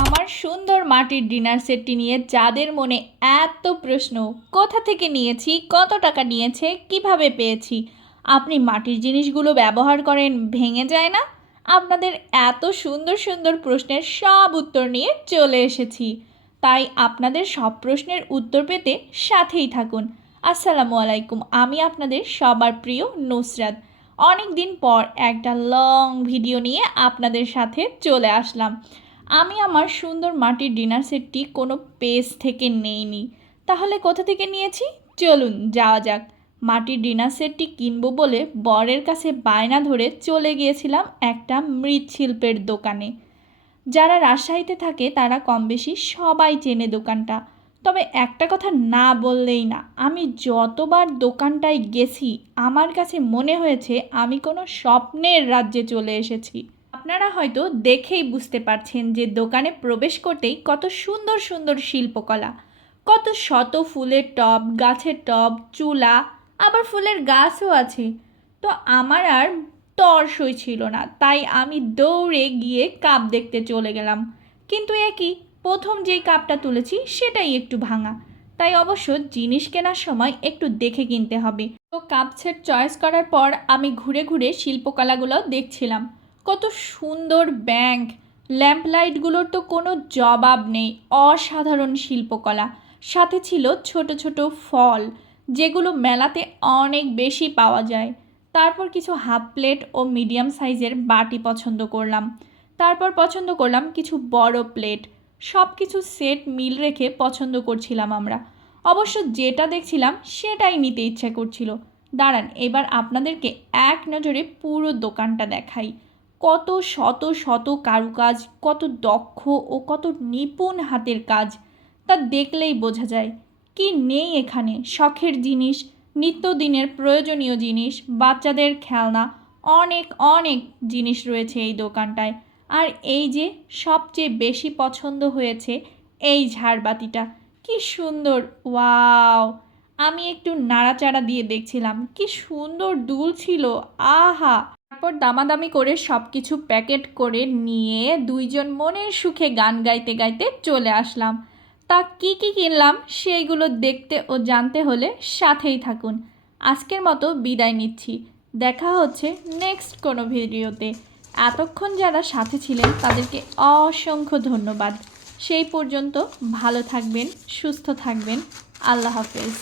আমার সুন্দর মাটির ডিনার সেটটি নিয়ে যাদের মনে এত প্রশ্ন, কোথা থেকে নিয়েছি, কত টাকা নিয়েছে, কিভাবে পেয়েছি, আপনি মাটির জিনিসগুলো ব্যবহার করেন, ভেঙে যায় না, আপনাদের এত সুন্দর সুন্দর প্রশ্নের সব উত্তর নিয়ে চলে এসেছি। তাই আপনাদের সব প্রশ্নের উত্তর পেতে সাথেই থাকুন। আসসালামু আলাইকুম, আমি আপনাদের সবার প্রিয় নুসরাত। অনেক দিন পর একটা লং ভিডিও নিয়ে আপনাদের সাথে চলে আসলাম। আমি আমার সুন্দর মাটির ডিনার সেটটি কোনো পেজ থেকে নেইনি, তাহলে কোথা থেকে নিয়েছি চলুন যাওয়া যাক। মাটির ডিনার সেটটি কিনবো বলে বরের কাছে বায়না ধরে চলে গিয়েছিলাম একটা মৃৎশিল্পের দোকানে। যারা রাজশাহীতে থাকে তারা কম বেশি সবাই চেনে দোকানটা। তবে একটা কথা না বললেই না, আমি যতবার দোকানটায় গেছি আমার কাছে মনে হয়েছে আমি কোনো স্বপ্নের রাজ্যে চলে এসেছি। আপনারা হয়তো দেখেই বুঝতে পারছেন যে দোকানে প্রবেশ করতেই কত সুন্দর সুন্দর শিল্পকলা, কত শত ফুলের টব, গাছের টব, চুলা, আবার ফুলের গাছও আছে। তো আমার আর তর্সই ছিল না, তাই আমি দৌড়ে গিয়ে কাপ দেখতে চলে গেলাম। কিন্তু একই, প্রথম যেই কাপটা তুলেছি সেটাই একটু ভাঙা। তাই অবশ্য জিনিস কেনার সময় একটু দেখে কিনতে হবে। তো কাপ সেট চয়েস করার পর আমি ঘুরে ঘুরে শিল্পকলাগুলো দেখছিলাম। কত সুন্দর ব্যাংক, ল্যাম্প লাইটগুলোর তো কোনো জবাব নেই, অসাধারণ শিল্পকলা। সাথে ছিল ছোট ছোট ফল, যেগুলো মেলাতে অনেক বেশি পাওয়া যায়। তারপর কিছু হাফ প্লেট ও মিডিয়াম সাইজের বাটি পছন্দ করলাম। তারপর পছন্দ করলাম কিছু বড় প্লেট। সব কিছু সেট মিল রেখে পছন্দ করছিলাম আমরা। অবশ্য যেটা দেখছিলাম সেটাই নিতে ইচ্ছা করছিল। দাঁড়ান, এবার আপনাদেরকে এক নজরে পুরো দোকানটা দেখাই। কত শত শত কারুকাজ, কত দক্ষ ও কত নিপুণ হাতের কাজ, তা দেখলেই বোঝা যায়। কি নেই এখানে! শখের জিনিস, নিত্যদিনের প্রয়োজনীয় জিনিস, বাচ্চাদের খেলনা, অনেক অনেক জিনিস রয়েছে এই দোকানটায়। আর এই যে সবচেয়ে বেশি পছন্দ হয়েছে এই ঝাড়বাতিটা, কি সুন্দর! ওয়াও! আমি একটু নাড়াচাড়া দিয়ে দেখছিলাম, কি সুন্দর দুল ছিল, আহা! তারপর দামাদামি করে সব কিছু প্যাকেট করে নিয়ে দুইজন মনের সুখে গান গাইতে গাইতে চলে আসলাম। তা কি কি কিনলাম সেইগুলো দেখতে ও জানতে হলে সাথেই থাকুন। আজকের মতো বিদায় নিচ্ছি, দেখা হচ্ছে নেক্সট কোনো ভিডিওতে। এতক্ষণ যারা সাথে ছিলেন তাদেরকে অসংখ্য ধন্যবাদ। সেই পর্যন্ত ভালো থাকবেন, সুস্থ থাকবেন। আল্লাহ হাফেজ।